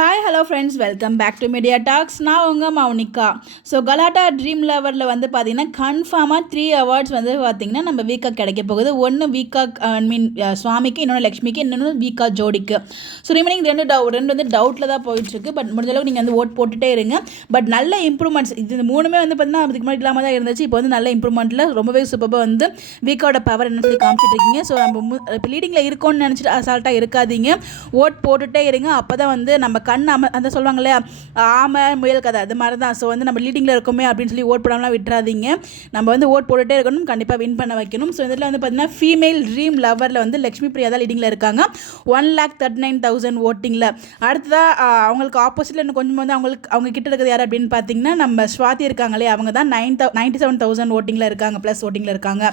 Hi hello friends, welcome back to media talks. நான் உங்கள் Mounika. So கலாட்டா ட்ரீம் லெவலில் வந்து பார்த்திங்கன்னா கன்ஃபார்மாக 3 அவார்ட்ஸ் வந்து பார்த்திங்கன்னா நம்ம வீக்கா கிடைக்க போகுது. ஒன்று வீக்கா சுவாமிக்கு, இன்னொன்று லக்ஷ்மிக்கு, இன்னொன்று வீக்கா ஜோடிக்கு. ஸோ ரிமைனிங் ரெண்டு வந்து டவுட்டில் தான் போயிட்டுருக்கு. பட் முடிஞ்சளவுக்கு நீங்கள் வந்து ஓட் போட்டுகிட்டே இருங்க. பட் நல்ல இம்ப்ரூவ்மெண்ட்ஸ் இது மூணுமே வந்து பார்த்திங்கன்னா அதுக்கு முன்னாடி இல்லாமல் தான் இருந்துச்சு. இப்போ வந்து நல்ல இம்ப்ரூவ்மெண்ட்டில் ரொம்பவே சூப்பராக வந்து வீக்காவோட பவர் என்ன சொல்லி காமிச்சிட்டு இருக்கீங்க. ஸோ நம்ம இப்போ லீடிங்கில் இருக்கோன்னு நினச்சிட்டு அசால்ட்டாக இருக்காதீங்க. ஓட் போட்டுகிட்டே இருங்க. அப்போ தான் வந்து நம்ம அந்த சொல்லுவாங்க இல்லையா, ஆமை முயல் கதை, அது மாதிரி தான். ஸோ வந்து நம்ம லீடிங்கில் இருக்கோமே அப்படின்னு சொல்லி ஓட் போடாமலாம் விட்டுறாதீங்க. நம்ம வந்து ஓட் போட்டுகிட்டே இருக்கணும், கண்டிப்பாக வின் பண்ண வைக்கணும். ஸோ இதில் வந்து பார்த்தீங்கன்னா ஃபீமேல் ட்ரீம் லவரில் வந்து லக்ஷ்மி பிரியா தான் லீடிங்கில் இருக்காங்க 1,39,000 ஓட்டிங்கில். அடுத்ததாக அவங்களுக்கு ஆப்போசிட்டில் இன்னும் கொஞ்சம் வந்து அவங்க கிட்ட இருக்கிறது யார் அப்படின்னு பார்த்தீங்கன்னா நம்ம ஸ்வாதி இருக்காங்களே, அவங்க தான் 97,000 ஓட்டிங்கில் இருக்காங்க, ப்ளஸ் ஓட்டிங்கில் இருக்காங்க.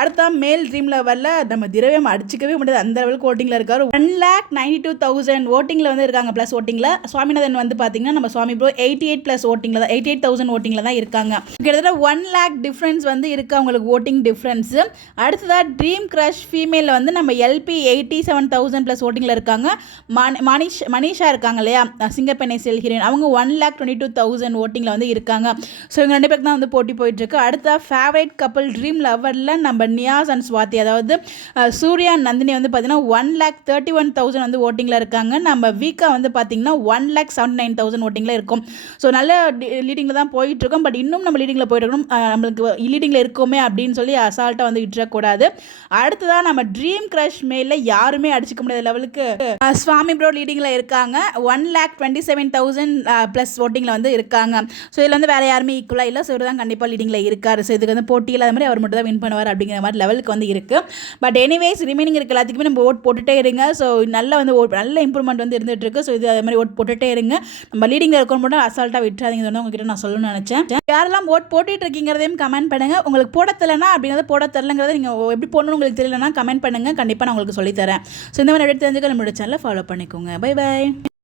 அடுத்த மேல் ட்ரீம் லெவலில் நம்ம திரவியம் அடிச்சிக்கவே முடியாது, அந்த லெவலுக்கு ஓட்டிங்கில் இருக்காரு. 1,92,000 ஓட்டிங்கில் வந்து இருக்காங்க, ப்ளஸ் ஓட்டிங்கில். சுவாமிநாதன் வந்து பார்த்தீங்கன்னா நம்ம சுவாமி ப்ரோ 88 ப்ளஸ் ஓட்டிங்கில் தான் 88,000 ஓட்டிங்கில் தான் இருக்காங்க. கிட்டத்தட்ட 1 lakh டிஃப்ரென்ஸ் வந்து இருக்குது அவங்களுக்கு ஓட்டிங் டிஃப்ரென்ஸு. அடுத்ததாக ட்ரீம் க்ரஷ் ஃபீமேலில் வந்து நம்ம எல்பி 87,000 ப்ளஸ் ஓட்டிங்கில் இருக்காங்க. மனிஷா இருக்காங்க இல்லையா, சிங்கப்பெண்ணை செல் ஹீரோயின், அவங்க 1,22,000 ஓட்டிங்கில் வந்து இருக்காங்க. ஸோ இவங்க 2 பேருக்கு தான் வந்து போட்டி போயிட்டுருக்கு. அடுத்த ஃபேவரட் கப்பல் ட்ரீம் லவரில் நம்ம நியாஸ் அண்ட் ஸ்வாதி, அதாவது சூர்யா நந்தினி வந்து பார்த்தீங்கன்னா 1,31,000 வந்து ஓட்டிங்கில் இருக்காங்க. நம்ம வீக்கா வந்து பார்த்தீங்கன்னா 1,79,000 ஓட்டிங்கில் இருக்கும். ஸோ நல்ல லீடிங்கில் தான் போயிட்டுருக்கோம். பட் இன்னும் நம்ம லீடிங்கில் போயிட்டுருக்கணும். நம்மளுக்கு லீடிங்கில் இருக்கோமே அப்படின்னு சொல்லி அசால்ட்டாக வந்து விட்டுறக்கூடாது. அடுத்ததான் நம்ம ட்ரீம் க்ரஷ் மேலில் யாருமே அடிச்சிக்க முடியாத லெவலுக்கு சுவாமி ப்ரோ லீடிங்கில் இருக்காங்க. 1,27,000 ப்ளஸ் ஓட்டிங்கில் வந்து இருக்காங்க. ஸோ இதில் வந்து வேறு யாருமே ஈக்குவலாக இல்லை. ஸோ இவர் தான் கண்டிப்பாக லீடிங்கில் இருக்கார். ஸோ இதுக்கு வந்து போட்டி இல்லாத மாதிரி அவர் மட்டும் தான் வின் பண்ணுவார் அப்படிங்கிற மாதிரி லெவலுக்கு வந்து இருக்குது. பட் எனிவேஸ் ரிமைனிங் இருக்க எல்லாத்துக்குமே நம்ம ஓட் போட்டுகிட்டே இருங்க. ஸோ நல்ல வந்து நல்ல இம்ப்ரூவ்மெண்ட் வந்து இருந்துகிட்டு இருக்கு. ஸோ இது அது மாதிரி ஓட் போட்டுகிட்டே இருங்க. நம்ம லீடிங்கில் இருக்கணும் மட்டும் அசால்ட்டாக விட்டுறாதீங்க. சொன்னால் உங்ககிட்ட நான் சொல்லணும்னு நினச்சேன். யாரெல்லாம் ஓட் போட்டுட்டு இருக்கீங்கிறதையும் கமெண்ட் பண்ணுங்கள். உங்களுக்கு போட தெரியலனா அப்படிங்கிறத போட தெரியலங்கிறத நீங்கள் எப்படி போடணும்னு உங்களுக்கு தெரியலனா கமெண்ட் பண்ணுங்கள். கண்டிப்பாக நான் உங்களுக்கு சொல்லித்தரேன். ஸோ இந்த மாதிரி எப்படி தெரிஞ்சுக்க நம்மளோட சேனலை ஃபாலோ பண்ணிக்கோங்க. Bye by.